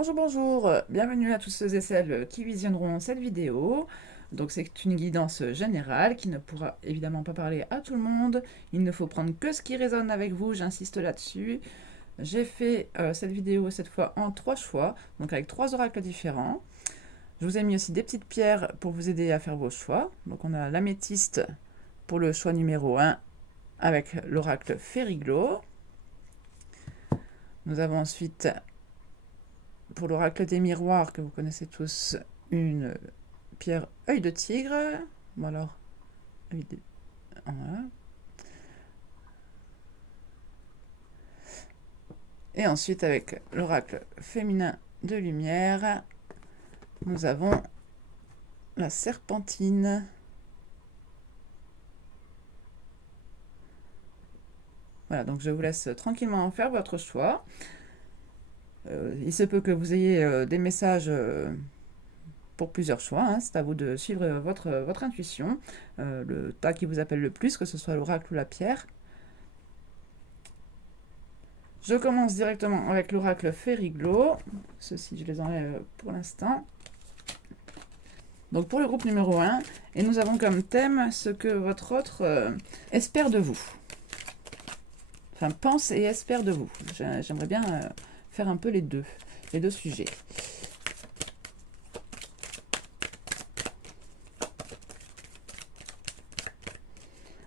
Bonjour, bonjour, bienvenue à tous ceux et celles qui visionneront cette vidéo. Donc c'est une guidance générale qui ne pourra évidemment pas parler à tout le monde. Il ne faut prendre que ce qui résonne avec vous, j'insiste là-dessus. J'ai fait cette vidéo cette fois en 3 choix, donc avec 3 oracles différents. Je vous ai mis aussi des petites pierres pour vous aider à faire vos choix. Donc on a l'améthyste pour le choix numéro 1 avec l'oracle Fériglo. Nous avons ensuite pour l'oracle des miroirs que vous connaissez tous, une pierre œil de tigre. Bon alors, voilà. Et ensuite avec l'oracle féminin de lumière, nous avons la serpentine. Voilà, donc je vous laisse tranquillement faire votre choix. Il se peut que vous ayez des messages pour plusieurs choix, hein. C'est à vous de suivre votre intuition, le tas qui vous appelle le plus, que ce soit l'oracle ou la pierre. Je commence directement avec l'oracle Fériglo. Ceux-ci, je les enlève pour l'instant. Donc pour le groupe numéro 1, et nous avons comme thème ce que votre autre espère de vous. Enfin, pense et espère de vous. J'aimerais bien faire un peu les deux sujets.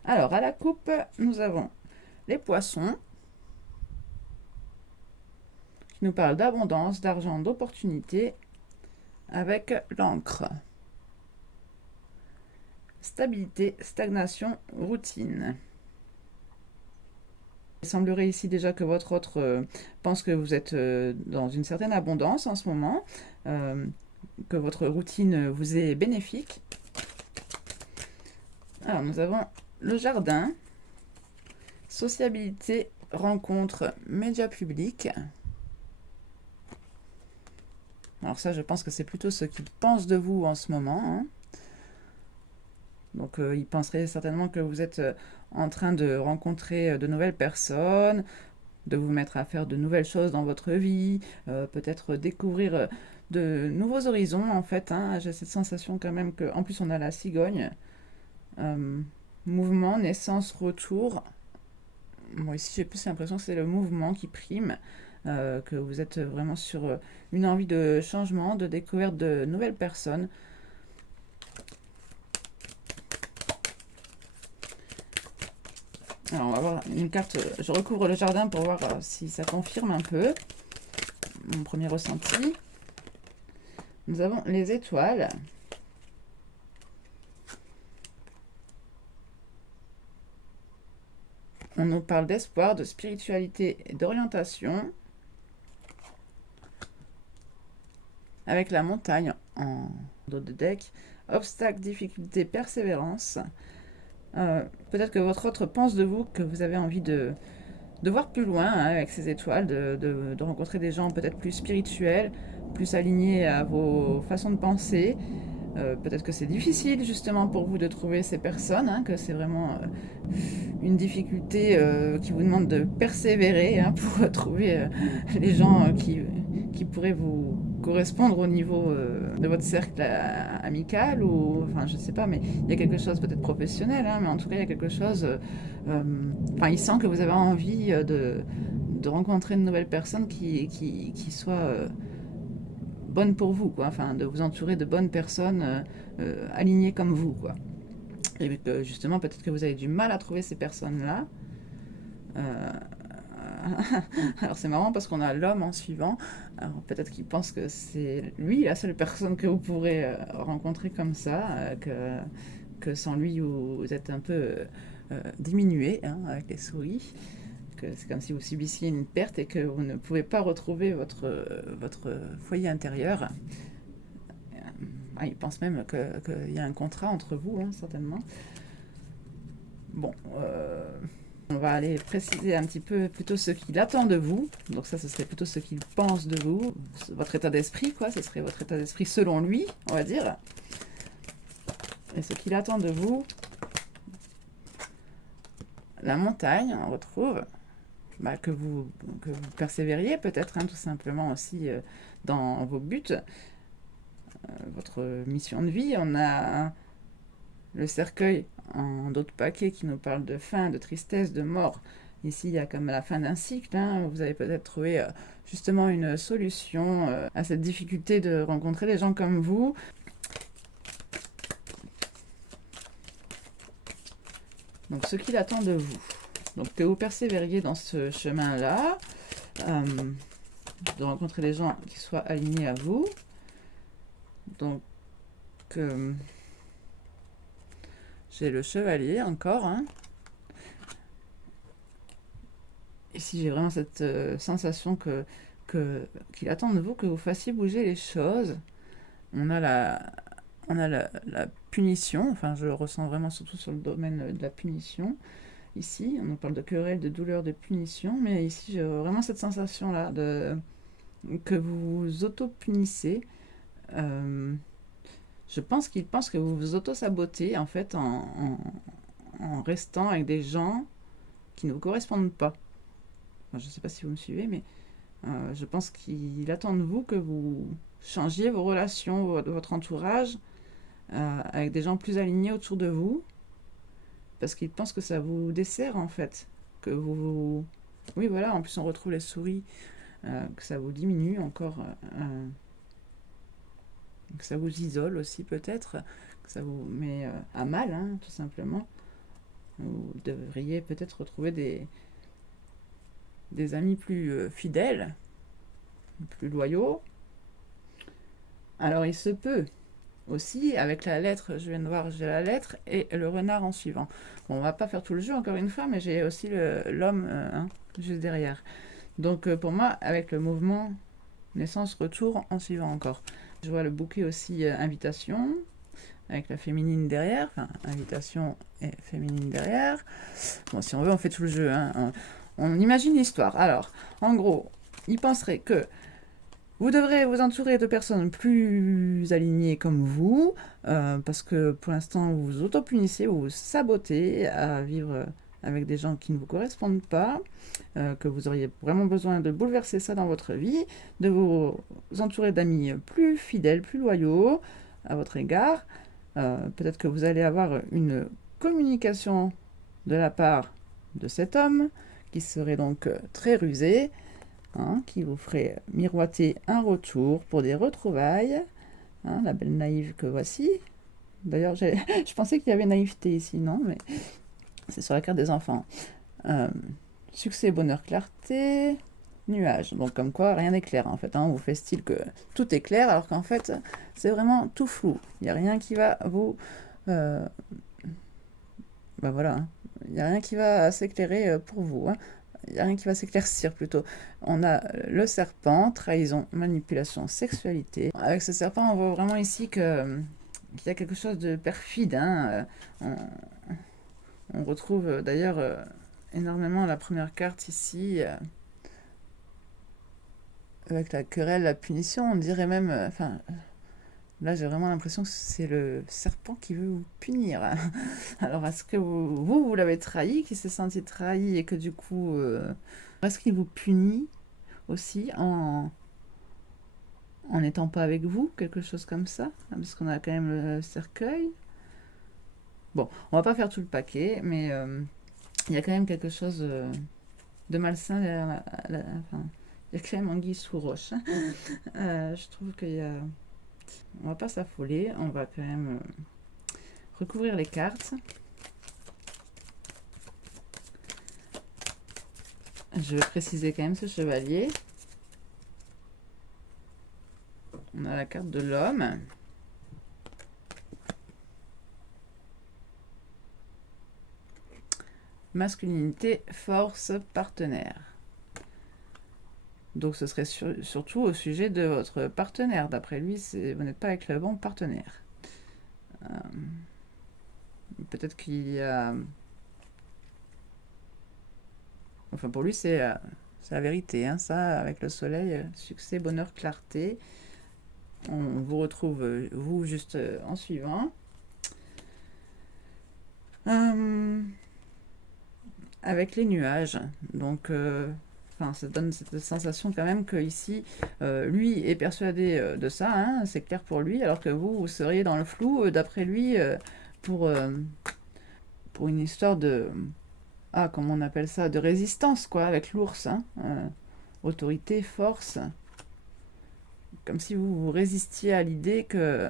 Alors, à la coupe, nous avons les poissons, qui nous parlent d'abondance, d'argent, d'opportunité, avec l'encre. Stabilité, stagnation, routine. Il semblerait ici déjà que votre autre pense que vous êtes dans une certaine abondance en ce moment, que votre routine vous est bénéfique. Alors, nous avons le jardin, sociabilité, rencontre, médias publics. Alors ça, je pense que c'est plutôt ce qu'il pense de vous en ce moment, hein. Donc, il penserait certainement que vous êtes en train de rencontrer de nouvelles personnes, de vous mettre à faire de nouvelles choses dans votre vie, peut-être découvrir de nouveaux horizons, en fait, hein. J'ai cette sensation quand même qu'en plus, on a la cigogne. Mouvement, naissance, retour. Moi, ici, j'ai plus l'impression que c'est le mouvement qui prime, que vous êtes vraiment sur une envie de changement, de découverte de nouvelles personnes. Alors, on va voir une carte. Je recouvre le jardin pour voir si ça confirme un peu mon premier ressenti. Nous avons les étoiles. On nous parle d'espoir, de spiritualité et d'orientation. Avec la montagne en dos de deck. Obstacle, difficulté, persévérance. Peut-être que votre autre pense de vous que vous avez envie de voir plus loin, hein, avec ces étoiles, de rencontrer des gens peut-être plus spirituels, plus alignés à vos façons de penser. Peut-être que c'est difficile justement pour vous de trouver ces personnes, hein, que c'est vraiment une difficulté qui vous demande de persévérer, hein, pour trouver les gens qui pourraient vous correspondre au niveau de votre cercle amical, ou enfin je sais pas, mais il y a quelque chose peut-être professionnel, hein, mais en tout cas il y a quelque chose, enfin il sent que vous avez envie de rencontrer une nouvelle personne qui soit bonne pour vous, quoi. Enfin, de vous entourer de bonnes personnes alignées comme vous, quoi. Et justement, peut-être que vous avez du mal à trouver ces personnes-là. Alors c'est marrant parce qu'on a l'homme en suivant. Alors peut-être qu'il pense que c'est lui la seule personne que vous pourrez rencontrer comme ça, que sans lui vous êtes un peu diminué, hein, avec les souris. C'est comme si vous subissiez une perte et que vous ne pouvez pas retrouver votre foyer intérieur. Il pense même qu'il y a un contrat entre vous, hein, certainement. Bon, on va aller préciser un petit peu plutôt ce qu'il attend de vous. Donc ça, ce serait plutôt ce qu'il pense de vous, votre état d'esprit, quoi. Ce serait votre état d'esprit selon lui, on va dire. Et ce qu'il attend de vous, la montagne, on retrouve. que vous persévériez peut-être, hein, tout simplement aussi dans vos buts, votre mission de vie. On a le cercueil en d'autres paquets qui nous parle de fin, de tristesse, de mort. Ici, il y a comme la fin d'un cycle. Hein. Vous avez peut-être trouvé justement une solution à cette difficulté de rencontrer des gens comme vous. Donc, ce qu'il attend de vous. Donc, que vous persévériez dans ce chemin-là, de rencontrer des gens qui soient alignés à vous. Donc, j'ai le chevalier encore. Hein. Ici, j'ai vraiment cette sensation qu'il attend de vous que vous fassiez bouger les choses. On a la punition, enfin je le ressens vraiment surtout sur le domaine de la punition. Ici, on nous parle de querelle, de douleur, de punition, mais ici j'ai vraiment cette sensation-là que vous vous auto-punissez. Je pense qu'il pense que vous vous auto-sabotez en fait en restant avec des gens qui ne vous correspondent pas. Enfin, je ne sais pas si vous me suivez, mais je pense qu'il attend de vous que vous changiez vos relations, votre entourage, avec des gens plus alignés autour de vous, parce qu'il pense que ça vous dessert en fait, que vous... Oui voilà, en plus on retrouve les souris, que ça vous diminue encore, que ça vous isole aussi peut-être, que ça vous met à mal, hein, tout simplement. Vous devriez peut-être retrouver des amis plus fidèles, plus loyaux. Alors il se peut aussi, avec la lettre, je viens de voir, j'ai la lettre et le renard en suivant. Bon, on va pas faire tout le jeu encore une fois, mais j'ai aussi l'homme juste derrière. Donc pour moi, avec le mouvement naissance, retour en suivant encore. Je vois le bouquet aussi invitation, avec la féminine derrière, enfin invitation et féminine derrière. Bon, si on veut, on fait tout le jeu. Hein. On imagine l'histoire. Alors, en gros, il penserait que vous devrez vous entourer de personnes plus alignées comme vous, parce que pour l'instant, vous vous auto-punissez, vous vous sabotez à vivre avec des gens qui ne vous correspondent pas, que vous auriez vraiment besoin de bouleverser ça dans votre vie, de vous entourer d'amis plus fidèles, plus loyaux à votre égard. Peut-être que vous allez avoir une communication de la part de cet homme, qui serait donc très rusé, hein, qui vous ferait miroiter un retour pour des retrouvailles, hein, la belle naïve que voici. D'ailleurs, je pensais qu'il y avait naïveté ici, non, mais c'est sur la carte des enfants. Succès, bonheur, clarté, nuage. Donc comme quoi, rien n'est clair en fait. Hein. On vous fait style que tout est clair, alors qu'en fait, c'est vraiment tout flou. Il n'y a rien qui va vous... voilà, hein. Il n'y a rien qui va s'éclairer pour vous. Hein. Il n'y a rien qui va s'éclaircir plutôt. On a le serpent, trahison, manipulation, sexualité. Avec ce serpent, on voit vraiment ici qu'il y a quelque chose de perfide. Hein. On retrouve d'ailleurs énormément la première carte ici, avec la querelle, la punition. On dirait même... là, j'ai vraiment l'impression que c'est le serpent qui veut vous punir. Alors, est-ce que vous l'avez trahi, qu'il s'est senti trahi et que du coup, est-ce qu'il vous punit aussi en n'étant pas avec vous, quelque chose comme ça, parce qu'on a quand même le cercueil. Bon, on va pas faire tout le paquet, mais il y a quand même quelque chose de malsain derrière enfin, il y a quand même anguille sous roche. Je trouve qu'il y a... On va pas s'affoler, on va quand même recouvrir les cartes. Je vais préciser quand même ce chevalier. On a la carte de l'homme. Masculinité, force, partenaire. Donc ce serait surtout au sujet de votre partenaire. D'après lui, vous n'êtes pas avec le bon partenaire. Peut-être qu'il y a... Enfin pour lui, c'est la vérité. Hein, ça, avec le soleil, succès, bonheur, clarté. On vous retrouve, vous, juste en suivant. avec les nuages. Donc, enfin, ça donne cette sensation quand même que ici, lui est persuadé de ça, hein, c'est clair pour lui, alors que vous seriez dans le flou, d'après lui, pour, euh, pour une histoire de... Ah, comment on appelle ça? De résistance, quoi, avec l'ours. Hein, autorité, force. Comme si vous résistiez à l'idée que...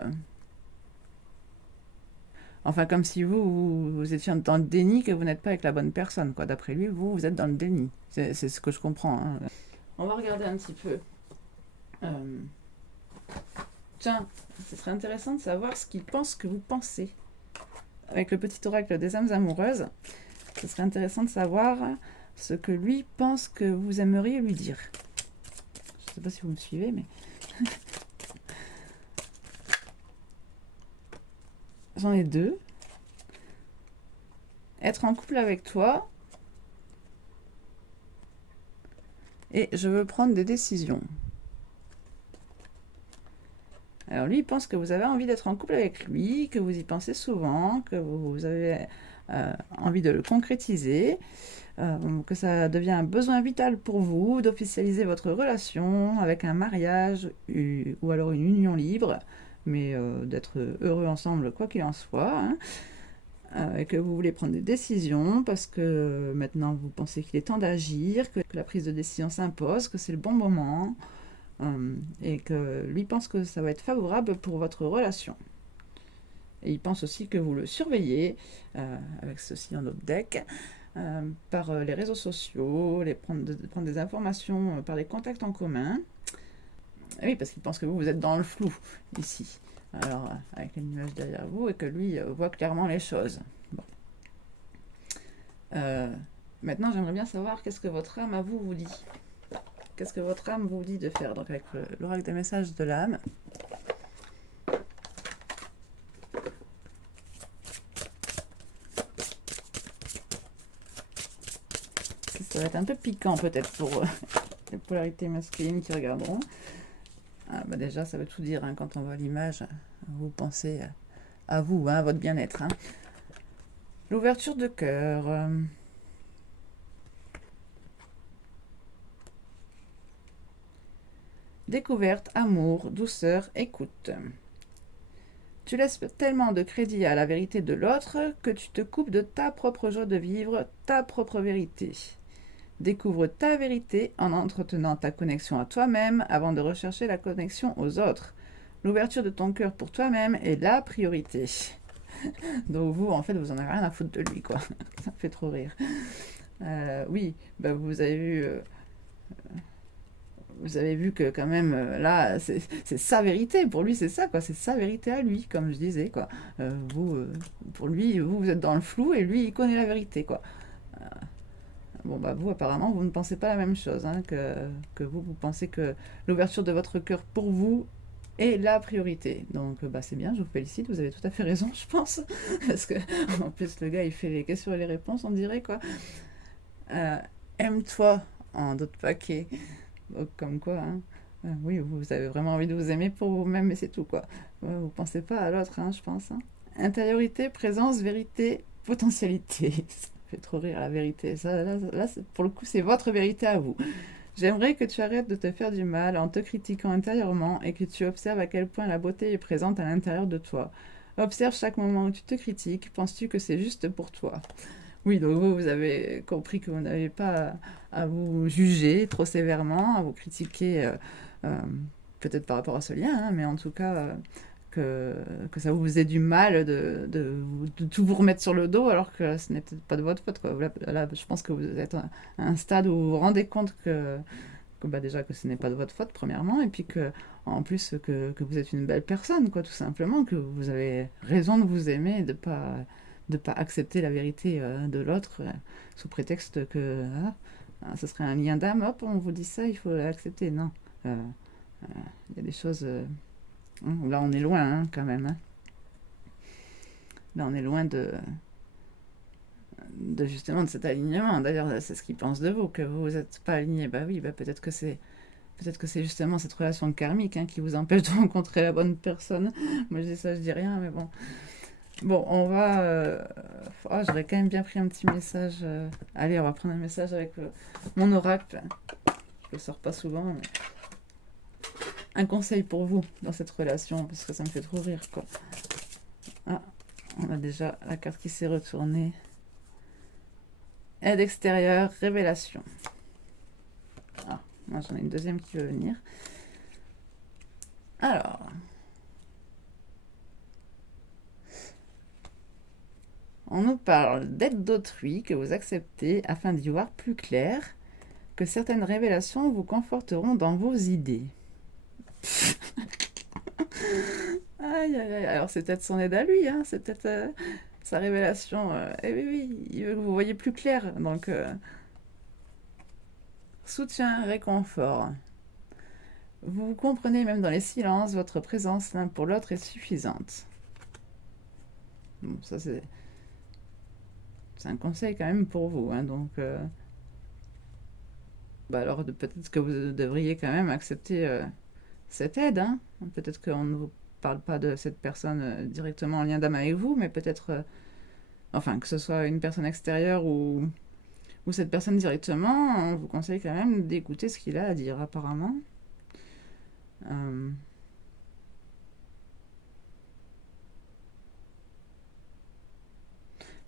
Enfin, comme si vous étiez dans le déni que vous n'êtes pas avec la bonne personne, quoi. D'après lui, vous êtes dans le déni. C'est ce que je comprends. Hein. On va regarder un petit peu. Euh, Tiens, ce serait intéressant de savoir ce qu'il pense que vous pensez. Avec le petit oracle des âmes amoureuses, ce serait intéressant de savoir ce que lui pense que vous aimeriez lui dire. Je ne sais pas si vous me suivez, mais... J'en ai deux. Être en couple avec toi. Et je veux prendre des décisions. Alors lui, il pense que vous avez envie d'être en couple avec lui, que vous y pensez souvent, que vous avez envie de le concrétiser, que ça devient un besoin vital pour vous d'officialiser votre relation avec un mariage ou alors une union libre, mais d'être heureux ensemble quoi qu'il en soit, hein, et que vous voulez prendre des décisions parce que maintenant vous pensez qu'il est temps d'agir, que la prise de décision s'impose, que c'est le bon moment. Et que lui pense que ça va être favorable pour votre relation. Et il pense aussi que vous le surveillez, avec ceci en autre deck, par les réseaux sociaux, prendre des informations par les contacts en commun. Et oui, parce qu'il pense que vous êtes dans le flou ici. Alors, avec les nuages derrière vous, et que lui voit clairement les choses. Bon. Maintenant, j'aimerais bien savoir qu'est-ce que votre âme à vous dit. Qu'est-ce que votre âme vous dit de faire? Donc avec l'oracle des messages de l'âme. Ça va être un peu piquant peut-être pour les polarités masculines qui regarderont. Ah, bah déjà, ça veut tout dire hein, quand on voit l'image. Vous pensez à vous, hein, à votre bien-être. Hein. L'ouverture de cœur. Découverte, amour, douceur, écoute. Tu laisses tellement de crédit à la vérité de l'autre que tu te coupes de ta propre joie de vivre, ta propre vérité. Découvre ta vérité en entretenant ta connexion à toi-même avant de rechercher la connexion aux autres. L'ouverture de ton cœur pour toi-même est la priorité. Donc vous, en fait, vous en avez rien à foutre de lui, quoi. Ça me fait trop rire. Oui, bah vous avez vu... vous avez vu que quand même là c'est sa vérité pour lui, c'est ça quoi, c'est sa vérité à lui comme je disais quoi. Pour lui vous êtes dans le flou et lui il connaît la vérité quoi. Bon bah vous apparemment vous ne pensez pas la même chose hein, que vous pensez que l'ouverture de votre cœur pour vous est la priorité. Donc bah c'est bien, je vous félicite, vous avez tout à fait raison je pense parce que en plus le gars il fait les questions et les réponses on dirait quoi. Aime-toi en d'autres paquets. Donc, comme quoi, hein, oui, vous avez vraiment envie de vous aimer pour vous-même, mais c'est tout, quoi. Ouais, vous pensez pas à l'autre, hein, je pense. Hein. Intériorité, présence, vérité, potentialité. Ça fait trop rire, la vérité. Ça, là pour le coup, c'est votre vérité à vous. J'aimerais que tu arrêtes de te faire du mal en te critiquant intérieurement et que tu observes à quel point la beauté est présente à l'intérieur de toi. Observe chaque moment où tu te critiques. Penses-tu que c'est juste pour toi? Oui, donc vous avez compris que vous n'avez pas à vous juger trop sévèrement, à vous critiquer, euh, peut-être par rapport à ce lien, hein, mais en tout cas, que ça vous ait du mal de tout vous remettre sur le dos, alors que ce n'est peut-être pas de votre faute. Quoi. Là, je pense que vous êtes à un stade où vous vous rendez compte que bah déjà que ce n'est pas de votre faute, premièrement, et puis que en plus que vous êtes une belle personne, quoi, tout simplement, que vous avez raison de vous aimer et de pas accepter la vérité de l'autre sous prétexte que ce serait un lien d'âme, hop, on vous dit ça, il faut l'accepter. Non. Il y a des choses... là, on est loin, hein, quand même. Hein. Là, on est loin de justement de cet alignement. D'ailleurs, c'est ce qu'ils pensent de vous, que vous n'êtes pas aligné. Bah oui, bah peut-être que c'est justement cette relation karmique hein, qui vous empêche de rencontrer la bonne personne. Moi, je dis ça, je dis rien, mais bon... Bon, on va... oh, j'aurais quand même bien pris un petit message. Allez, on va prendre un message avec mon oracle. Je le sors pas souvent, mais... Un conseil pour vous dans cette relation, parce que ça me fait trop rire, quoi. Ah, on a déjà la carte qui s'est retournée. Aide extérieure, révélation. Ah, moi j'en ai une deuxième qui veut venir. Alors... On nous parle d'aide d'autrui que vous acceptez afin d'y voir plus clair, que certaines révélations vous conforteront dans vos idées. Aïe, aïe, aïe. Alors c'est peut-être son aide à lui, hein, c'est peut-être sa révélation. Eh oui, oui, il veut que vous voyez plus clair. Donc, soutien, réconfort. Vous vous comprenez même dans les silences, votre présence l'un pour l'autre est suffisante. Bon, ça c'est un conseil quand même pour vous, hein, donc... Bah alors peut-être que vous devriez quand même accepter cette aide, hein. Peut-être qu'on ne vous parle pas de cette personne directement en lien d'âme avec vous, mais peut-être, enfin, que ce soit une personne extérieure ou cette personne directement, on vous conseille quand même d'écouter ce qu'il a à dire, apparemment. Euh,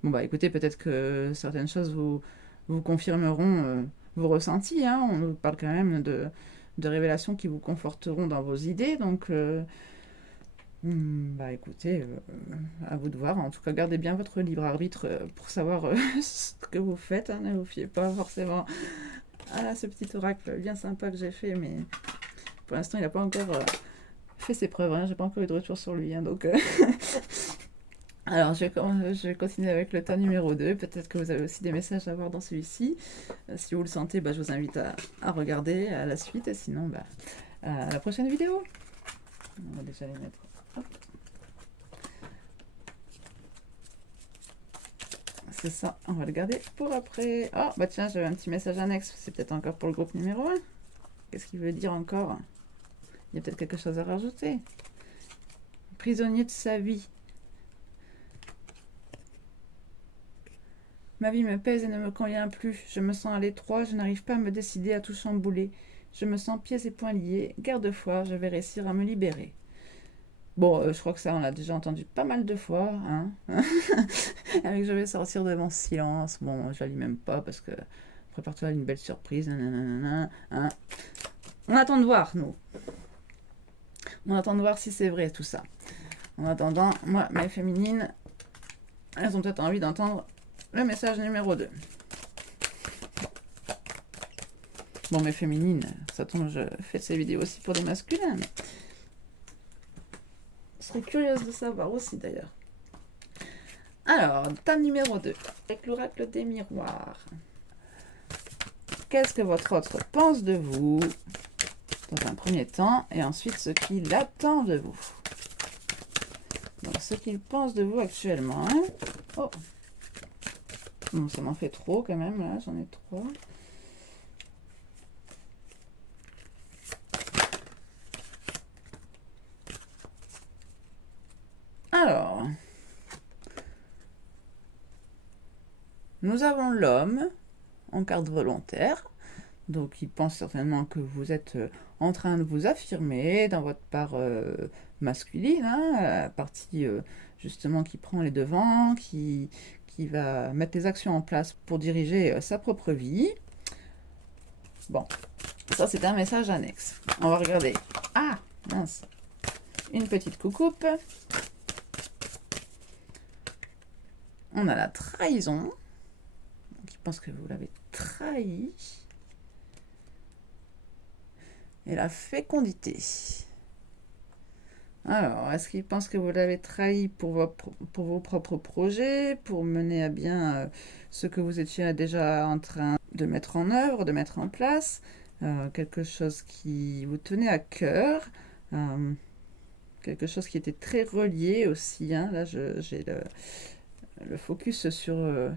Bon, bah écoutez, peut-être que certaines choses vous confirmeront vos ressentis, hein. On nous parle quand même de révélations qui vous conforteront dans vos idées, donc... bah écoutez, à vous de voir. En tout cas, gardez bien votre libre arbitre pour savoir ce que vous faites, hein. Ne vous fiez pas forcément à ce petit oracle bien sympa que j'ai fait, mais pour l'instant, il n'a pas encore fait ses preuves, hein. J'ai pas encore eu de retour sur lui, hein, donc... Alors, je vais continuer avec le tas numéro 2. Peut-être que vous avez aussi des messages à voir dans celui-ci. Si vous le sentez, bah, je vous invite à regarder à la suite. Et sinon, bah, à la prochaine vidéo. On va déjà les mettre. Hop. C'est ça, on va le garder pour après. Oh, bah tiens, j'avais un petit message annexe. C'est peut-être encore pour le groupe numéro 1. Qu'est-ce qu'il veut dire encore? Il y a peut-être quelque chose à rajouter. Prisonnier de sa vie. Ma vie me pèse et ne me convient plus. Je me sens à l'étroit, je n'arrive pas à me décider à tout chambouler. Je me sens pieds et poings liés. Garde-foi, je vais réussir à me libérer. Bon, je crois que ça, on l'a déjà entendu pas mal de fois, hein. Avec je vais sortir de mon silence. Bon, je la lis même pas parce que prépare-toi à une belle surprise. Nanana, hein. On attend de voir, nous. On attend de voir si c'est vrai tout ça. En attendant, moi, mes féminines, elles ont peut-être envie d'entendre le message numéro 2. Bon, mes féminines, ça tombe, je fais ces vidéos aussi pour des masculins, mais je serais curieuse de savoir aussi d'ailleurs. Alors, table numéro 2, avec l'oracle des miroirs. Qu'est-ce que votre autre pense de vous dans un premier temps, et ensuite ce qu'il attend de vous. Donc, ce qu'il pense de vous actuellement. Hein. Oh, bon, ça m'en fait trop quand même, là, j'en ai 3. Alors, nous avons l'homme en carte volontaire. Donc, il pense certainement que vous êtes en train de vous affirmer dans votre part masculine, hein, la partie justement qui prend les devants, qui va mettre les actions en place pour diriger sa propre vie. Bon, ça c'est un message annexe. On va regarder. Ah, mince. Une petite coucoupe. On a la trahison. Donc, il pense que vous l'avez trahi. Et la fécondité. Alors, est-ce qu'il pense que vous l'avez trahi pour vos propres projets, pour mener à bien ce que vous étiez déjà en train de mettre en œuvre, de mettre en place, quelque chose qui vous tenait à cœur, quelque chose qui était très relié aussi, hein. Là, j'ai le focus sur le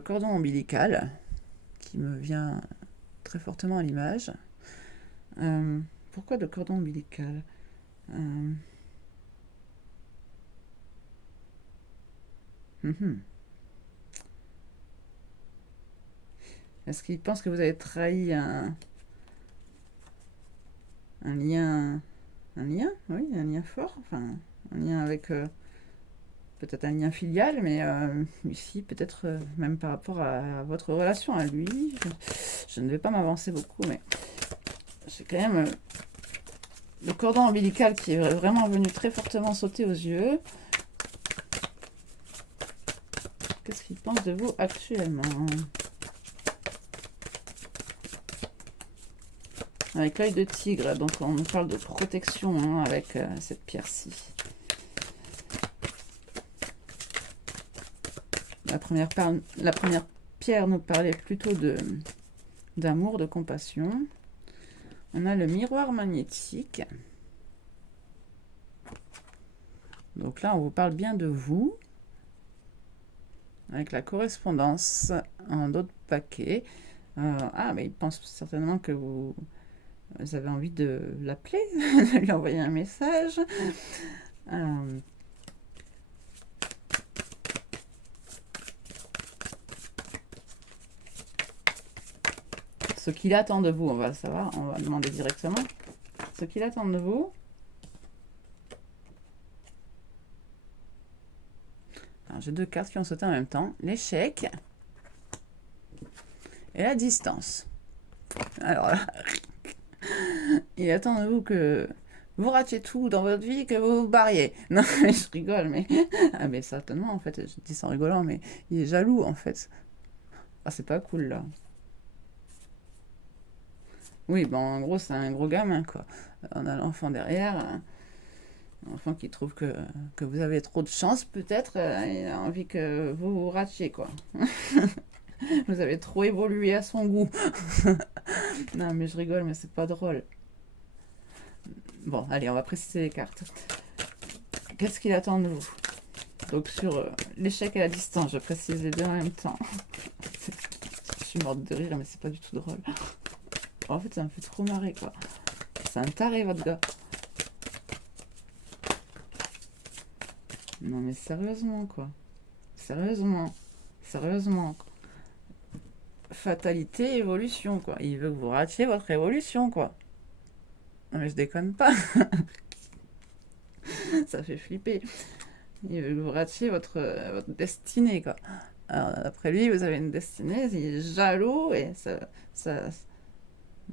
cordon ombilical, qui me vient très fortement à l'image. Euh, Pourquoi le cordon ombilical? Mhm. Est-ce qu'il pense que vous avez trahi un lien, un lien, oui, un lien fort, enfin, un lien avec peut-être un lien filial, mais ici, peut-être même par rapport à votre relation à lui. Je ne vais pas m'avancer beaucoup, mais c'est quand même le cordon ombilical qui est vraiment venu très fortement sauter aux yeux. Qu'est-ce qu'il pense de vous actuellement? Avec l'œil de tigre, donc on nous parle de protection hein, avec cette pierre-ci. La première pierre nous parlait plutôt d'amour, de compassion. On a le miroir magnétique. Donc là, on vous parle bien de vous. Avec la correspondance en d'autres paquets. Mais il pense certainement que vous avez envie de l'appeler, de lui envoyer un message. Ce qu'il attend de vous, on va savoir, on va demander directement. Ce qu'il attend de vous. J'ai deux cartes qui ont sauté en même temps. L'échec et la distance. Alors là, il attend de vous que vous ratiez tout dans votre vie, que vous vous barriez. Non, mais je rigole, mais... Ah, mais certainement, en fait, je dis ça en rigolant, mais il est jaloux, en fait. Ah, c'est pas cool, là. Oui, bon, en gros, c'est un gros gamin, quoi. On a l'enfant derrière, un enfant qui trouve que vous avez trop de chance, peut-être. Il a envie que vous vous ratiez, quoi. Vous avez trop évolué à son goût. Non, mais je rigole, mais c'est pas drôle. Bon, allez, on va préciser les cartes. Qu'est-ce qu'il attend de vous? Donc, sur l'échec et la distance, je précise les deux en même temps. Je suis morte de rire, mais c'est pas du tout drôle. En fait, ça me fait trop marrer, quoi. C'est un taré, votre gars. Non, mais sérieusement, quoi. Sérieusement. Sérieusement, quoi. Fatalité, évolution, quoi. Il veut que vous ratiez votre évolution, quoi. Non, mais je déconne pas. Ça fait flipper. Il veut que vous ratiez votre destinée, quoi. Alors, d'après lui, vous avez une destinée, il est jaloux et ça...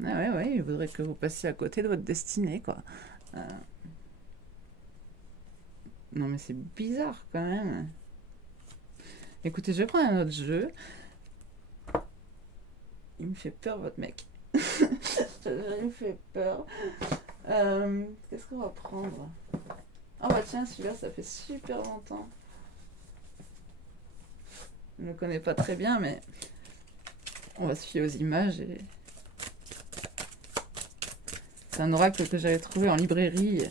Ah ouais, il voudrait que vous passiez à côté de votre destinée, quoi. Non, mais c'est bizarre, quand même. Écoutez, je vais prendre un autre jeu. Il me fait peur, votre mec. Il me fait peur. Qu'est-ce qu'on va prendre? Oh bah tiens, celui-là, ça fait super longtemps. Je ne le connais pas très bien, mais on va se fier aux images. C'est un oracle que j'avais trouvé en librairie.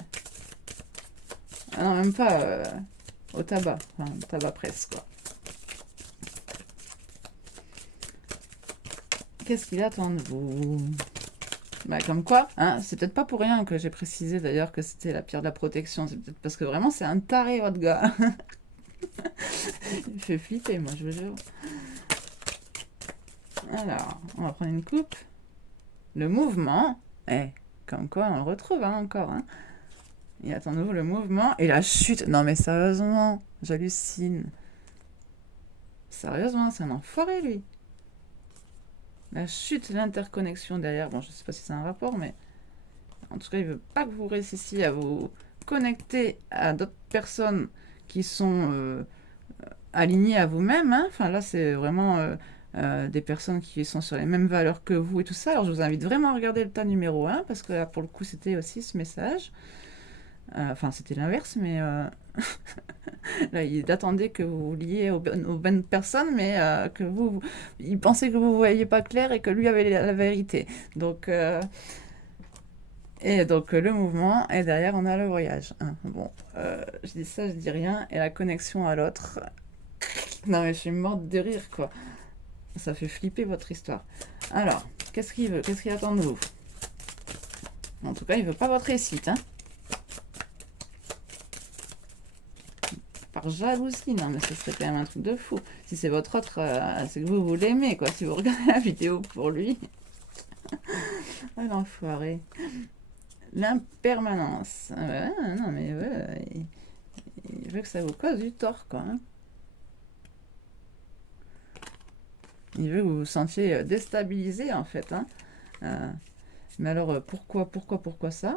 Ah non, même pas au tabac. Enfin, tabac presse, quoi. Qu'est-ce qu'il attend de vous? Bah, comme quoi, hein, c'est peut-être pas pour rien que j'ai précisé d'ailleurs que c'était la pierre de la protection. C'est peut-être parce que vraiment c'est un taré, votre gars. Il fait flipper, moi, je vous jure. Alors, on va prendre une coupe. Le mouvement. Comme quoi, on le retrouve hein, encore. Hein. Il attend de vous le mouvement et la chute. Non, mais sérieusement, j'hallucine. Sérieusement, c'est un enfoiré, lui. La chute, l'interconnexion derrière. Bon, je sais pas si c'est un rapport, mais en tout cas, il veut pas que vous réussissiez à vous connecter à d'autres personnes qui sont alignées à vous-même. Hein. Enfin, là, c'est vraiment des personnes qui sont sur les mêmes valeurs que vous et tout ça. Alors, je vous invite vraiment à regarder le tas numéro 1, parce que là, pour le coup, c'était aussi ce message. Enfin, c'était l'inverse, mais là, il attendait que vous liiez aux bonnes personnes, mais que il pensait que vous ne voyiez pas clair et que lui avait la vérité. Donc, et donc le mouvement, et derrière, on a le voyage. Hein. Bon, je dis ça, je dis rien, et la connexion à l'autre. Non, mais je suis morte de rire, quoi. Ça fait flipper votre histoire. Alors, qu'est-ce qu'il veut? Qu'est-ce qu'il attend de vous? En tout cas, il veut pas votre réussite, hein. par jalousie. Non, mais ce serait quand même un truc de fou. Si c'est votre autre, c'est que vous l'aimez, quoi. Si vous regardez la vidéo pour lui. Ah, l'enfoiré. L'impermanence. Non, mais il veut que ça vous cause du tort, quoi. Hein. Il veut que vous vous sentiez déstabilisé, en fait. Hein. Mais alors, pourquoi ça?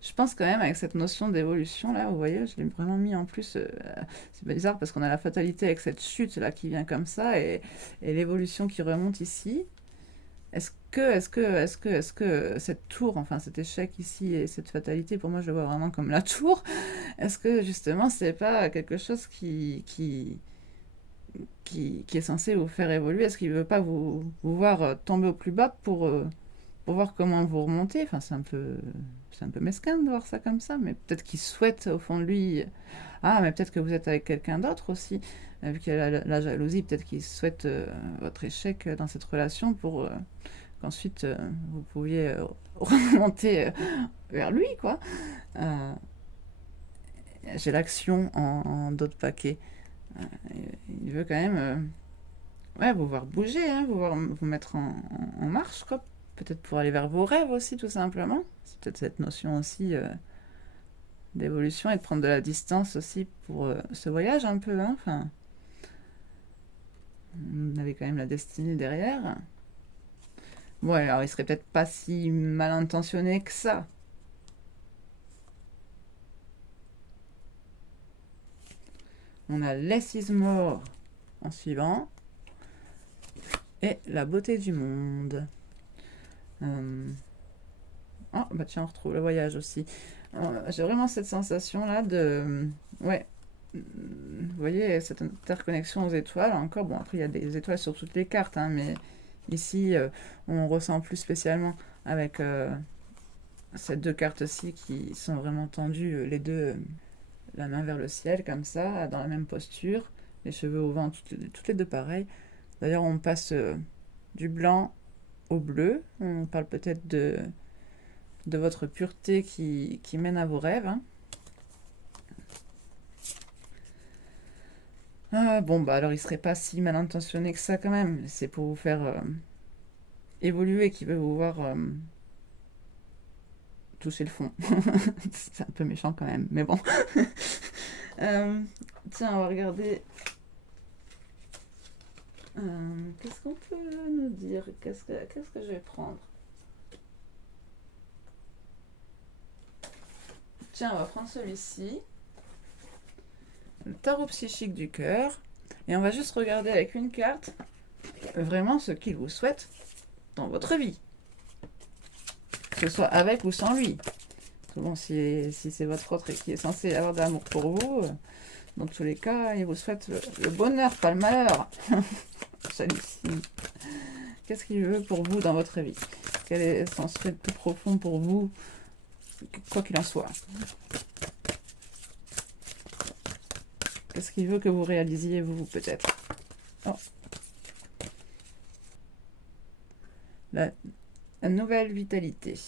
Je pense quand même avec cette notion d'évolution, là, vous voyez, je l'ai vraiment mis en plus. C'est bizarre parce qu'on a la fatalité avec cette chute, là, qui vient comme ça, et l'évolution qui remonte ici. Est-ce que cette tour, enfin cet échec ici et cette fatalité, pour moi je le vois vraiment comme la tour, est-ce que justement c'est pas quelque chose qui est censé vous faire évoluer? Est-ce qu'il ne veut pas vous voir tomber au plus bas pour voir comment vous remontez? Enfin c'est un peu mesquin de voir ça comme ça, mais peut-être qu'il souhaite au fond de lui... Ah, mais peut-être que vous êtes avec quelqu'un d'autre aussi, vu qu'il y a la jalousie, peut-être qu'il souhaite votre échec dans cette relation pour... qu'ensuite vous pouviez remonter vers lui, quoi. Euh, j'ai l'action en d'autres paquets. Il veut quand même ouais, vous voir bouger, hein, vous mettre en marche, quoi. Peut-être pour aller vers vos rêves aussi, tout simplement. C'est peut-être cette notion aussi d'évolution et de prendre de la distance aussi pour ce voyage un peu. Hein. Enfin, vous avez quand même la destinée derrière. Bon, alors il serait peut-être pas si mal intentionné que ça. On a Less is more en suivant. Et la beauté du monde. Oh, bah tiens, on retrouve le voyage aussi. J'ai vraiment cette sensation-là de... Ouais. Vous voyez, cette interconnexion aux étoiles. Encore, bon, après, il y a des étoiles sur toutes les cartes, hein, mais ici, on ressent plus spécialement avec ces deux cartes-ci qui sont vraiment tendues, les deux, la main vers le ciel, comme ça, dans la même posture, les cheveux au vent, toutes les deux pareilles. D'ailleurs, on passe du blanc au bleu. On parle peut-être de votre pureté qui mène à vos rêves. Hein. Bon, bah alors il serait pas si mal intentionné que ça quand même. C'est pour vous faire évoluer qu'il veut vous voir toucher le fond. C'est un peu méchant quand même, mais bon. Tiens, on va regarder. Qu'est-ce qu'on peut nous dire? Qu'est-ce que je vais prendre? Tiens, on va prendre celui-ci. Le tarot psychique du cœur. Et on va juste regarder avec une carte vraiment ce qu'il vous souhaite dans votre vie. Que ce soit avec ou sans lui. Bon, si c'est votre autre et qui est censé avoir de l'amour pour vous, dans tous les cas, il vous souhaite le bonheur, pas le malheur. Celui-ci. Qu'est-ce qu'il veut pour vous dans votre vie? Quel est son souhait tout profond pour vous, quoi qu'il en soit? Qu'est-ce qu'il veut que vous réalisiez, vous, peut-être? Oh. La nouvelle vitalité.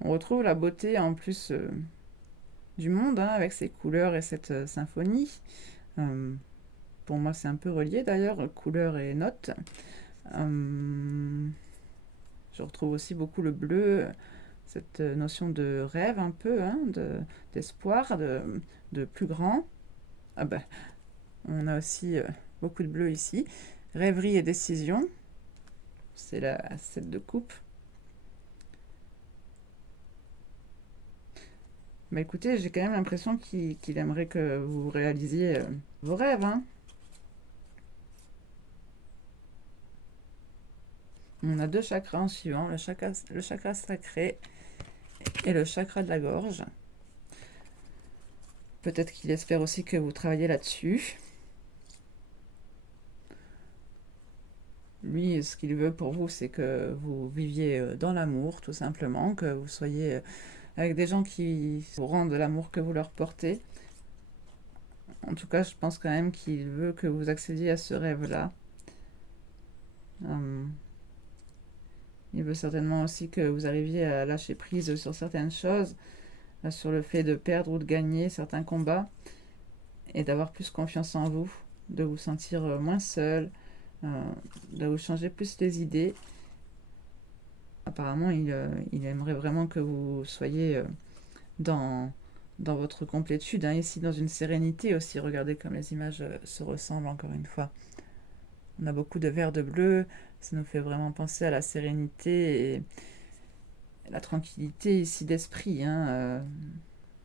On retrouve la beauté en plus du monde, hein, avec ses couleurs et cette symphonie. Pour moi, c'est un peu relié d'ailleurs, couleurs et notes. Je retrouve aussi beaucoup le bleu, cette notion de rêve un peu, hein, d'espoir, de plus grand. Ah ben, on a aussi beaucoup de bleu ici. Rêverie et décision, c'est la 7 de coupe. Mais écoutez, j'ai quand même l'impression qu'il aimerait que vous réalisiez vos rêves. Hein. On a deux chakras en suivant, le chakra sacré et le chakra de la gorge. Peut-être qu'il espère aussi que vous travaillez là-dessus. Lui, ce qu'il veut pour vous, c'est que vous viviez dans l'amour, tout simplement, que vous soyez avec des gens qui vous rendent l'amour que vous leur portez. En tout cas, je pense quand même qu'il veut que vous accédiez à ce rêve-là. Il veut certainement aussi que vous arriviez à lâcher prise sur certaines choses, sur le fait de perdre ou de gagner certains combats, et d'avoir plus confiance en vous, de vous sentir moins seul, de vous changer plus les idées. Apparemment, il aimerait vraiment que vous soyez dans, dans votre complétude, hein, ici dans une sérénité aussi. Regardez comme les images se ressemblent encore une fois. On a beaucoup de vert, de bleu, ça nous fait vraiment penser à la sérénité et la tranquillité ici d'esprit. Hein,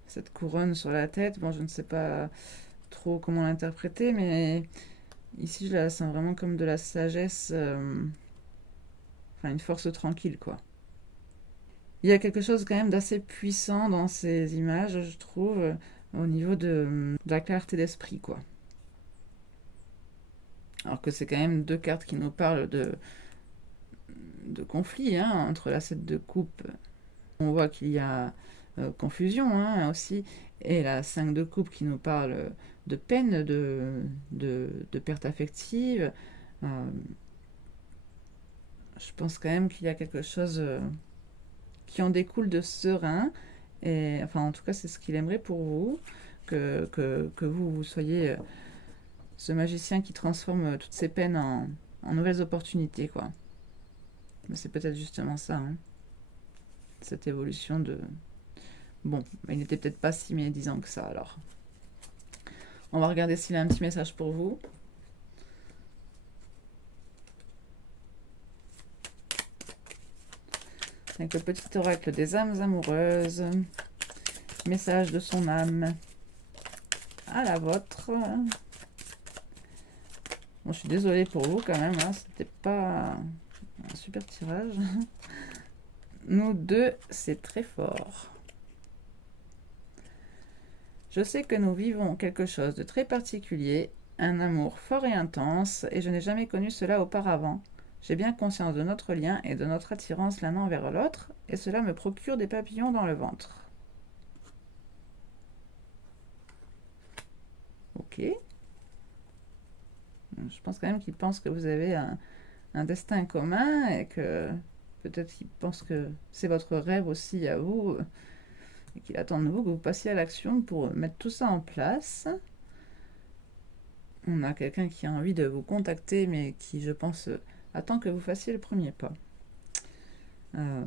cette couronne sur la tête, bon, je ne sais pas trop comment l'interpréter, mais ici je la sens vraiment comme de la sagesse, enfin une force tranquille, quoi. Il y a quelque chose quand même d'assez puissant dans ces images, je trouve, au niveau de la clarté d'esprit, quoi. Alors que c'est quand même deux cartes qui nous parlent de conflit, hein, entre la 7 de coupe. On voit qu'il y a confusion, hein, aussi, et la 5 de coupe qui nous parle de peine, de perte affective. Je pense quand même qu'il y a quelque chose qui en découle de serein, et enfin en tout cas c'est ce qu'il aimerait pour vous, que vous soyez ce magicien qui transforme toutes ces peines en nouvelles opportunités, quoi. Mais c'est peut-être justement ça, hein, cette évolution de... Bon, il n'était peut-être pas si médisant que ça, alors. On va regarder s'il a un petit message pour vous. Avec le petit oracle des âmes amoureuses. Message de son âme à la vôtre. Bon, je suis désolée pour vous quand même, hein, c'était pas un super tirage. Nous deux, c'est très fort. Je sais que nous vivons quelque chose de très particulier, un amour fort et intense, et je n'ai jamais connu cela auparavant. J'ai bien conscience de notre lien et de notre attirance l'un envers l'autre, et cela me procure des papillons dans le ventre. Ok. Je pense quand même qu'il pense que vous avez un destin commun et que peut-être qu'il pense que c'est votre rêve aussi à vous et qu'il attend de vous que vous passiez à l'action pour mettre tout ça en place. On a quelqu'un qui a envie de vous contacter mais qui, je pense, attend que vous fassiez le premier pas. On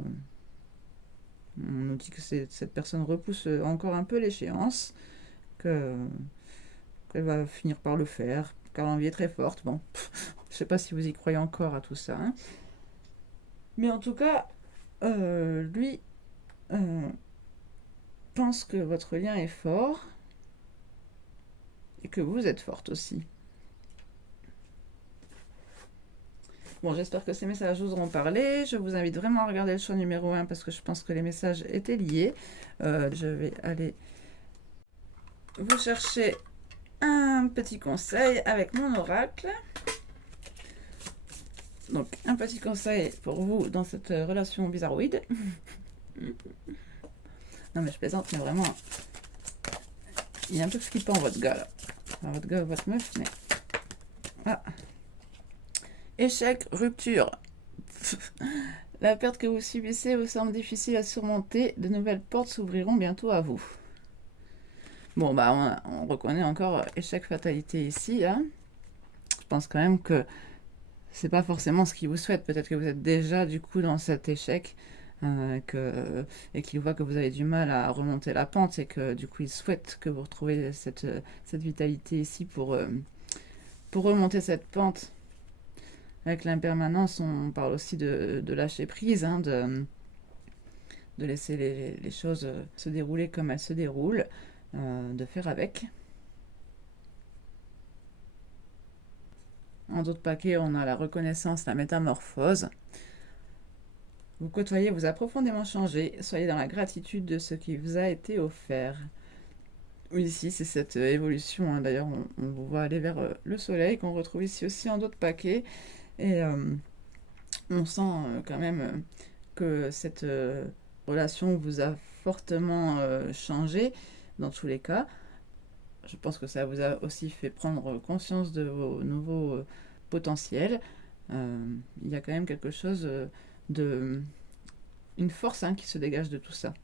nous dit que cette personne repousse encore un peu l'échéance, qu'elle va finir par le faire, car l'envie est très forte. Bon, je sais pas si vous y croyez encore à tout ça, hein. Mais en tout cas, lui pense que votre lien est fort et que vous êtes forte aussi. Bon, j'espère que ces messages vous auront parlé. Je vous invite vraiment à regarder le choix numéro 1 parce que je pense que les messages étaient liés. Je vais aller vous chercher un petit conseil avec mon oracle. Donc, un petit conseil pour vous dans cette relation bizarroïde. Non, mais je plaisante, mais vraiment, il est un peu flippant, votre gars, là. Enfin, votre gars ou votre meuf, mais... Ah. Échec, rupture. La perte que vous subissez vous semble difficile à surmonter. De nouvelles portes s'ouvriront bientôt à vous. Bon, bah, on reconnaît encore échec, fatalité ici, hein. Je pense quand même que c'est pas forcément ce qu'il vous souhaite. Peut-être que vous êtes déjà, du coup, dans cet échec. Et qu'il voit que vous avez du mal à remonter la pente et que du coup il souhaite que vous retrouviez cette vitalité ici pour remonter cette pente. Avec l'impermanence, on parle aussi de lâcher prise, hein, de laisser les choses se dérouler comme elles se déroulent, de faire avec. En d'autres paquets, on a la reconnaissance, la métamorphose. Vous côtoyez, vous a profondément changé. Soyez dans la gratitude de ce qui vous a été offert. Oui, ici, c'est cette évolution, hein. D'ailleurs, on vous voit aller vers le soleil, qu'on retrouve ici aussi en d'autres paquets. Et on sent quand même que cette relation vous a fortement changé, dans tous les cas. Je pense que ça vous a aussi fait prendre conscience de vos nouveaux potentiels. Il y a quand même quelque chose de une force qui se dégage de tout ça.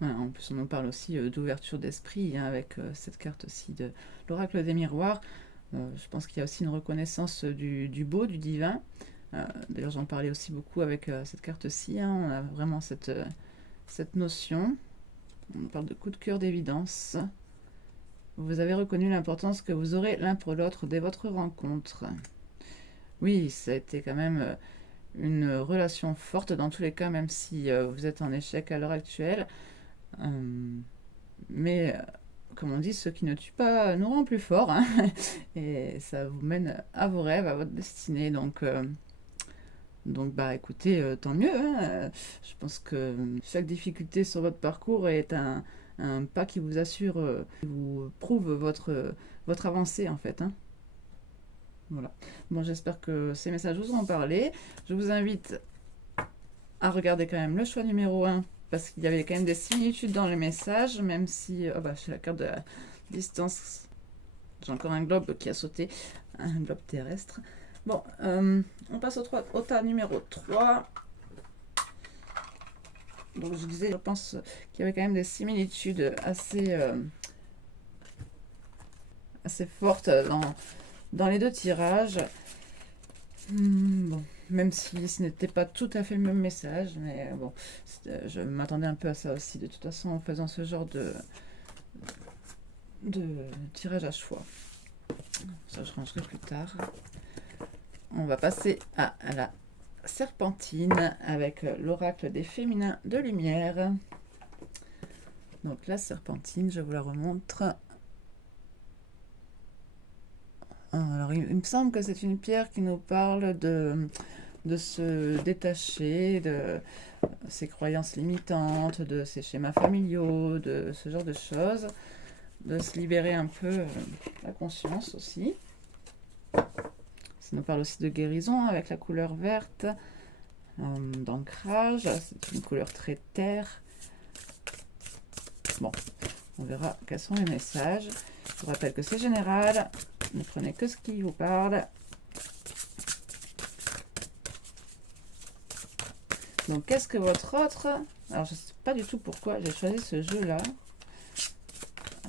Voilà, en plus, on nous parle aussi d'ouverture d'esprit avec cette carte aussi de l'oracle des miroirs. Je pense qu'il y a aussi une reconnaissance du beau, du divin. D'ailleurs, j'en parlais aussi beaucoup avec cette carte-ci. On a vraiment cette notion. On parle de coup de cœur d'évidence. Vous avez reconnu l'importance que vous aurez l'un pour l'autre dès votre rencontre. Oui, ça a été quand même une relation forte dans tous les cas, même si vous êtes en échec à l'heure actuelle. Mais comme on dit, ce qui ne tue pas nous rend plus fort. Et ça vous mène à vos rêves, à votre destinée. Donc bah écoutez, tant mieux. Je pense que chaque difficulté sur votre parcours est un pas qui vous assure, qui vous prouve votre avancée en fait. Voilà. Bon, j'espère que ces messages vous ont parlé. Je vous invite à regarder quand même le choix numéro 1 parce qu'il y avait quand même des similitudes dans les messages, même si chez la carte de la distance, j'ai encore un globe qui a sauté, un globe terrestre. Bon, on passe au tas numéro 3. Donc je disais, je pense qu'il y avait quand même des similitudes assez fortes dans les deux tirages. Bon, même si ce n'était pas tout à fait le même message, mais bon, je m'attendais un peu à ça aussi, de toute façon, en faisant ce genre de tirage à choix. Ça, je rangerai plus tard. On va passer à la serpentine avec l'oracle des féminins de lumière. Donc la serpentine, je vous la remontre. Alors il me semble que c'est une pierre qui nous parle de se détacher de ses croyances limitantes, de ses schémas familiaux, de ce genre de choses, de se libérer un peu la conscience aussi. Ça nous parle aussi de guérison avec la couleur verte, d'ancrage, c'est une couleur très terre. Bon, on verra quels sont les messages. Je vous rappelle que c'est général, ne prenez que ce qui vous parle. Donc qu'est-ce que votre autre... Alors je ne sais pas du tout pourquoi j'ai choisi ce jeu-là.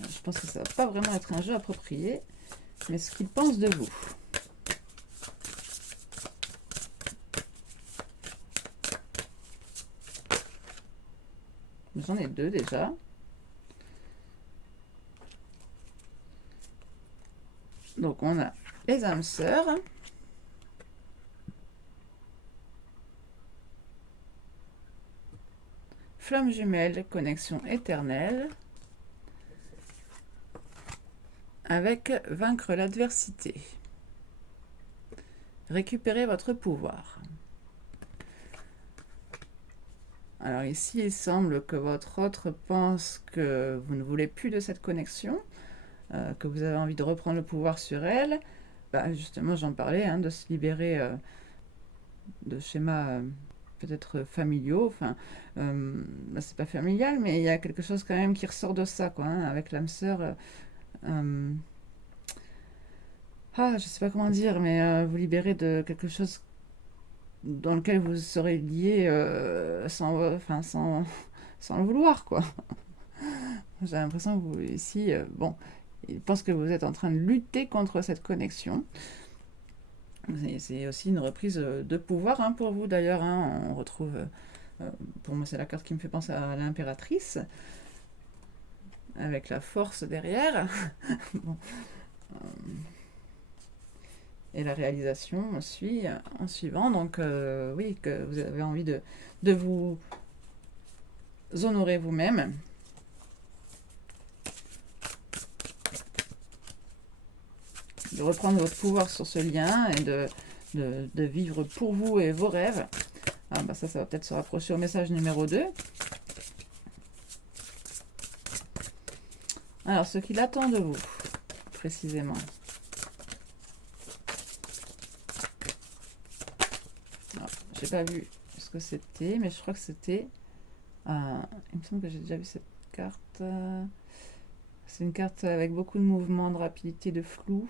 Je pense que ça ne va pas vraiment être un jeu approprié, mais ce qu'il pense de vous. J'en ai deux déjà. Donc on a les âmes sœurs. Flamme jumelle, connexion éternelle. Avec vaincre l'adversité. Récupérez votre pouvoir. Alors ici, il semble que votre autre pense que vous ne voulez plus de cette connexion, que vous avez envie de reprendre le pouvoir sur elle. Justement, j'en parlais, de se libérer de schémas peut-être familiaux. Enfin, c'est pas familial, mais il y a quelque chose quand même qui ressort de ça, quoi, avec l'âme sœur. Je sais pas comment dire, mais vous libérer de quelque chose dans lequel vous serez lié sans le vouloir, quoi. J'ai l'impression que vous, ici, il pense que vous êtes en train de lutter contre cette connexion. C'est aussi une reprise de pouvoir pour vous, d'ailleurs. On retrouve, pour moi, c'est la carte qui me fait penser à l'impératrice, avec la force derrière. Bon. Et la réalisation suit en suivant. Donc, oui, que vous avez envie de vous honorer vous-même. De reprendre votre pouvoir sur ce lien et de vivre pour vous et vos rêves. Ça va peut-être se rapprocher au message numéro 2. Alors, ce qu'il attend de vous, précisément. J'ai pas vu ce que c'était, mais je crois que c'était... il me semble que j'ai déjà vu cette carte. C'est une carte avec beaucoup de mouvements, de rapidité, de flou.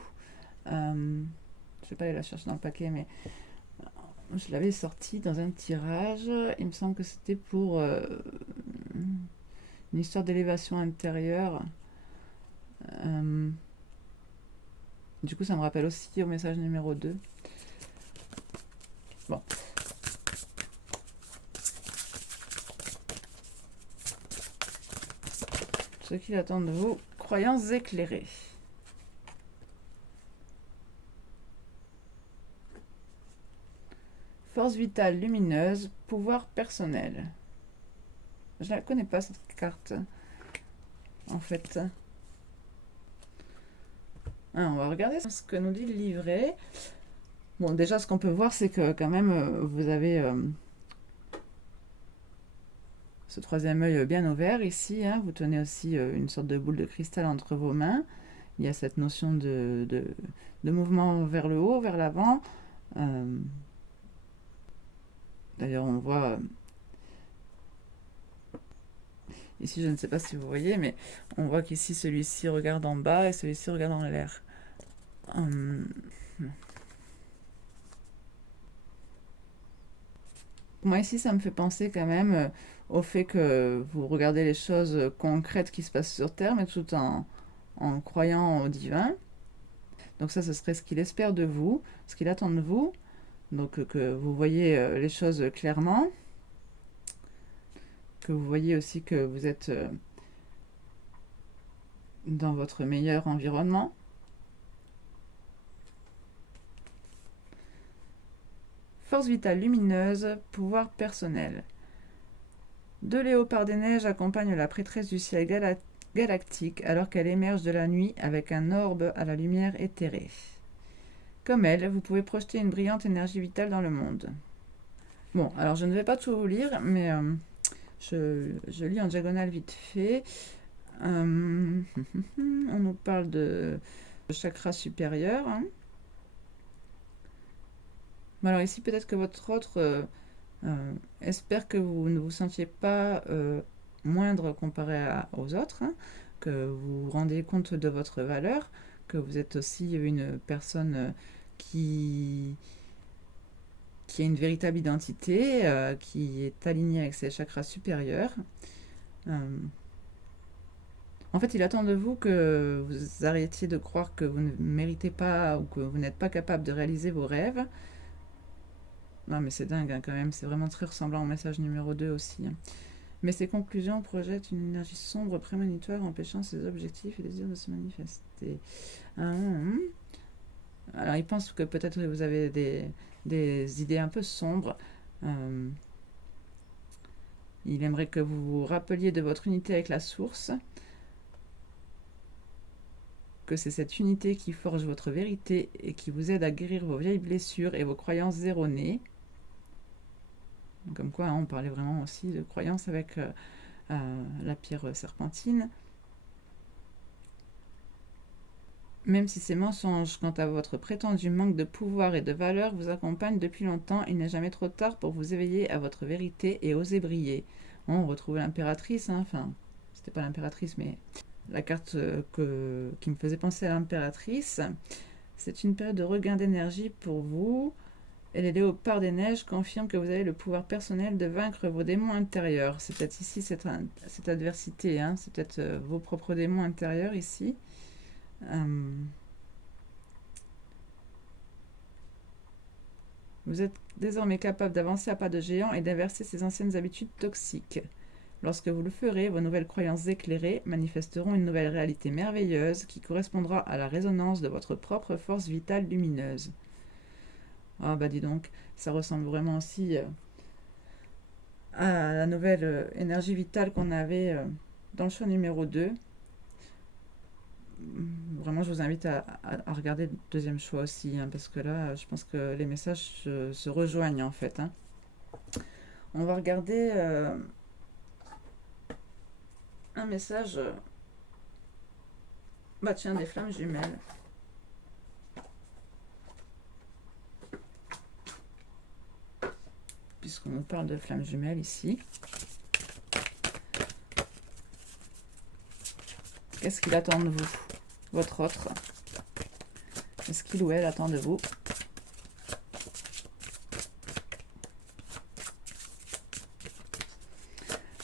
Je vais pas aller la chercher dans le paquet, mais Je l'avais sorti dans un tirage. Il me semble que c'était pour une histoire d'élévation intérieure. Du coup, ça me rappelle aussi au message numéro 2. Bon. Ce qu'il attend de vous, croyances éclairées. Force vitale lumineuse, pouvoir personnel. Je la connais pas cette carte, en fait. On va regarder ce que nous dit le livret. Bon, déjà, ce qu'on peut voir, c'est que quand même, vous avez ce troisième œil bien ouvert ici. Vous tenez aussi une sorte de boule de cristal entre vos mains. Il y a cette notion de mouvement vers le haut, vers l'avant. D'ailleurs, on voit... ici, je ne sais pas si vous voyez, mais on voit qu'ici, celui-ci regarde en bas et celui-ci regarde en l'air. Moi, ici, ça me fait penser quand même au fait que vous regardez les choses concrètes qui se passent sur Terre, mais tout en croyant au divin. Donc ça, ce serait ce qu'il espère de vous, ce qu'il attend de vous. Donc que vous voyez les choses clairement, que vous voyez aussi que vous êtes dans votre meilleur environnement. Force vitale lumineuse, pouvoir personnel. Deux léopards des neiges accompagnent la prêtresse du ciel galactique alors qu'elle émerge de la nuit avec un orbe à la lumière éthérée. Comme elle, vous pouvez projeter une brillante énergie vitale dans le monde. Bon, alors je ne vais pas tout vous lire, mais je lis en diagonale vite fait. On nous parle de chakra supérieur. Alors ici, peut-être que votre autre espère que vous ne vous sentiez pas moindre comparé aux autres, que vous vous rendez compte de votre valeur, que vous êtes aussi une personne qui a une véritable identité, qui est alignée avec ses chakras supérieurs. En fait, il attend de vous que vous arrêtiez de croire que vous ne méritez pas ou que vous n'êtes pas capable de réaliser vos rêves. Non, mais c'est dingue quand même, c'est vraiment très ressemblant au message numéro 2 aussi. Mais ces conclusions projettent une énergie sombre prémonitoire empêchant ses objectifs et désirs de se manifester. Alors, il pense que peut-être que vous avez des idées un peu sombres. Il aimerait que vous vous rappeliez de votre unité avec la source, que c'est cette unité qui forge votre vérité et qui vous aide à guérir vos vieilles blessures et vos croyances erronées. Comme quoi, on parlait vraiment aussi de croyances avec la pierre serpentine. Même si ces mensonges quant à votre prétendu manque de pouvoir et de valeur vous accompagnent depuis longtemps, il n'est jamais trop tard pour vous éveiller à votre vérité et oser briller. On retrouve l'impératrice, enfin, c'était pas l'impératrice, mais la carte qui me faisait penser à l'impératrice. C'est une période de regain d'énergie pour vous. Et les léopards des neiges confirment que vous avez le pouvoir personnel de vaincre vos démons intérieurs. C'est peut-être ici cette adversité, c'est peut-être vos propres démons intérieurs ici. Vous êtes désormais capable d'avancer à pas de géant et d'inverser ces anciennes habitudes toxiques. Lorsque vous le ferez, vos nouvelles croyances éclairées manifesteront une nouvelle réalité merveilleuse qui correspondra à la résonance de votre propre force vitale lumineuse. Ah bah dis donc, ça ressemble vraiment aussi à la nouvelle énergie vitale qu'on avait dans le choix numéro 2. Vraiment, je vous invite à regarder le deuxième choix aussi, parce que là, je pense que les messages se rejoignent en fait. On va regarder un message. Bah tiens, des flammes jumelles. Puisqu'on nous parle de flammes jumelles ici. Qu'est-ce qu'il attend de vous, votre autre? Qu'est-ce qu'il ou elle attend de vous?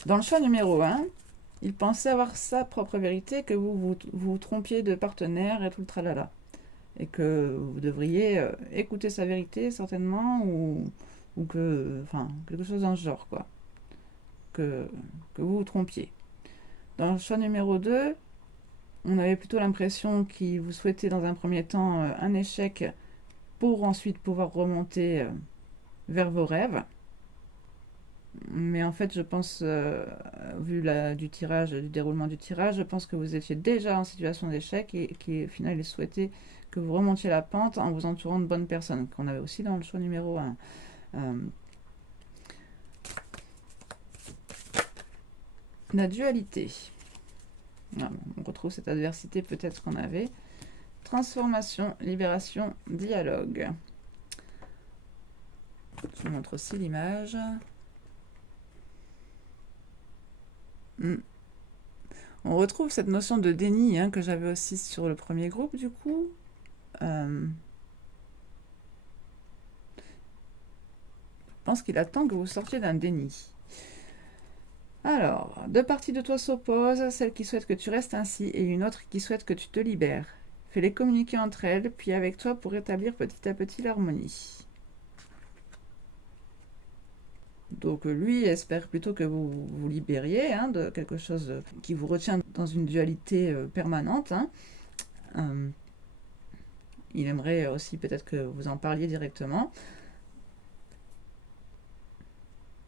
Dans le choix numéro 1, il pensait avoir sa propre vérité, que vous trompiez de partenaire et tout le tralala. Et que vous devriez écouter sa vérité, certainement, ou que... Enfin, quelque chose dans ce genre, quoi. Que vous vous trompiez. Dans le choix numéro 2, on avait plutôt l'impression qu'il vous souhaitait dans un premier temps un échec pour ensuite pouvoir remonter vers vos rêves. Mais en fait, je pense, vu du tirage, du déroulement du tirage, je pense que vous étiez déjà en situation d'échec et qu'au final, il souhaitait que vous remontiez la pente en vous entourant de bonnes personnes, qu'on avait aussi dans le choix numéro 1. La dualité. Ah, on retrouve cette adversité peut-être qu'on avait. Transformation, libération, dialogue. Je vous montre aussi l'image. On retrouve cette notion de déni que j'avais aussi sur le premier groupe du coup. Je pense qu'il attend que vous sortiez d'un déni. Alors, deux parties de toi s'opposent, celle qui souhaite que tu restes ainsi et une autre qui souhaite que tu te libères. Fais-les communiquer entre elles, puis avec toi pour rétablir petit à petit l'harmonie. Donc lui espère plutôt que vous vous libériez de quelque chose qui vous retient dans une dualité permanente. Il aimerait aussi peut-être que vous en parliez directement.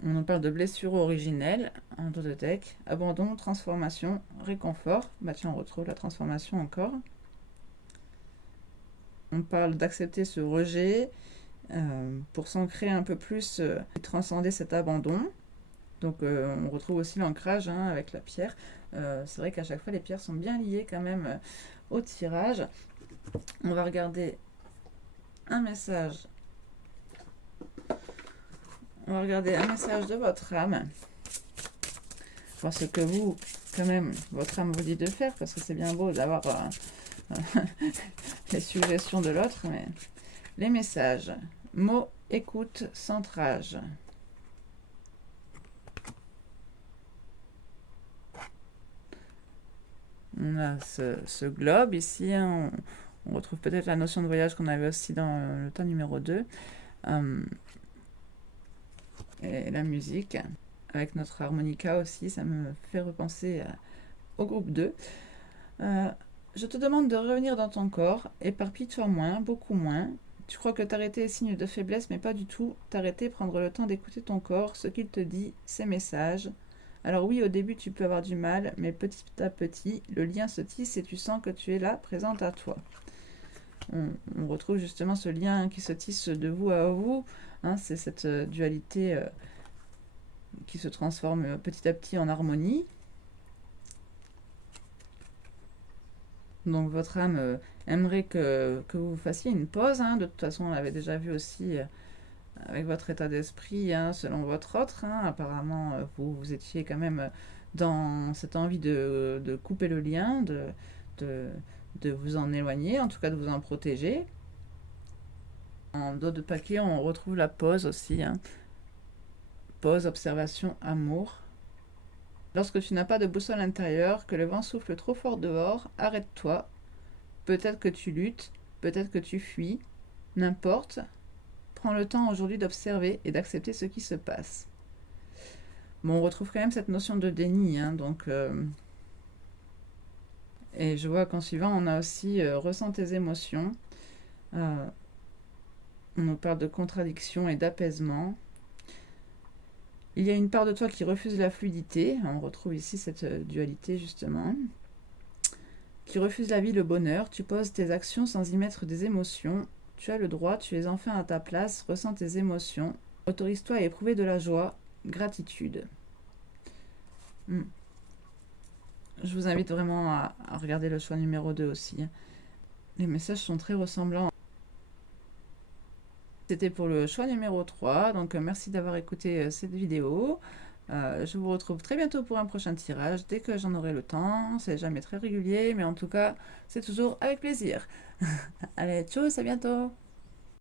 On en parle de blessure originelle en dos de deck, abandon, transformation, réconfort. Bah tiens, on retrouve la transformation encore. On parle d'accepter ce rejet pour s'ancrer un peu plus et transcender cet abandon. Donc on retrouve aussi l'ancrage avec la pierre. C'est vrai qu'à chaque fois les pierres sont bien liées quand même au tirage. On va regarder un message. On va regarder un message de votre âme. Voir ce que vous, quand même, votre âme vous dit de faire, parce que c'est bien beau d'avoir les suggestions de l'autre, mais les messages. Mots, écoute, centrage. On a ce globe ici. On retrouve peut-être la notion de voyage qu'on avait aussi dans le temps numéro 2. Et la musique, avec notre harmonica aussi, ça me fait repenser au groupe 2. Je te demande de revenir dans ton corps, éparpille-toi moins, beaucoup moins. Tu crois que t'arrêter est signe de faiblesse, mais pas du tout. T'arrêter, prendre le temps d'écouter ton corps, ce qu'il te dit, ses messages. Alors oui, au début, tu peux avoir du mal, mais petit à petit, le lien se tisse et tu sens que tu es là, présente à toi. On retrouve justement ce lien qui se tisse de vous à vous. C'est cette dualité qui se transforme petit à petit en harmonie. Donc votre âme aimerait que vous fassiez une pause. De toute façon, on l'avait déjà vu aussi avec votre état d'esprit, selon votre autre. Apparemment, vous étiez quand même dans cette envie de couper le lien, de vous en éloigner, en tout cas de vous en protéger. En dos de paquet, on retrouve la pause aussi. Pause, observation, amour. Lorsque tu n'as pas de boussole intérieure, que le vent souffle trop fort dehors, arrête-toi. Peut-être que tu luttes, peut-être que tu fuis, n'importe. Prends le temps aujourd'hui d'observer et d'accepter ce qui se passe. Bon, on retrouve quand même cette notion de déni, et je vois qu'en suivant, on a aussi ressent tes émotions. On nous parle de contradiction et d'apaisement. Il y a une part de toi qui refuse la fluidité. On retrouve ici cette dualité justement. Qui refuse la vie, le bonheur. Tu poses tes actions sans y mettre des émotions. Tu as le droit, tu es enfin à ta place. Ressens tes émotions. Autorise-toi à éprouver de la joie. Gratitude. Je vous invite vraiment à regarder le choix numéro 2 aussi. Les messages sont très ressemblants. C'était pour le choix numéro 3, donc merci d'avoir écouté cette vidéo. Je vous retrouve très bientôt pour un prochain tirage, dès que j'en aurai le temps. C'est jamais très régulier, mais en tout cas, c'est toujours avec plaisir. Allez, tchuss, à bientôt!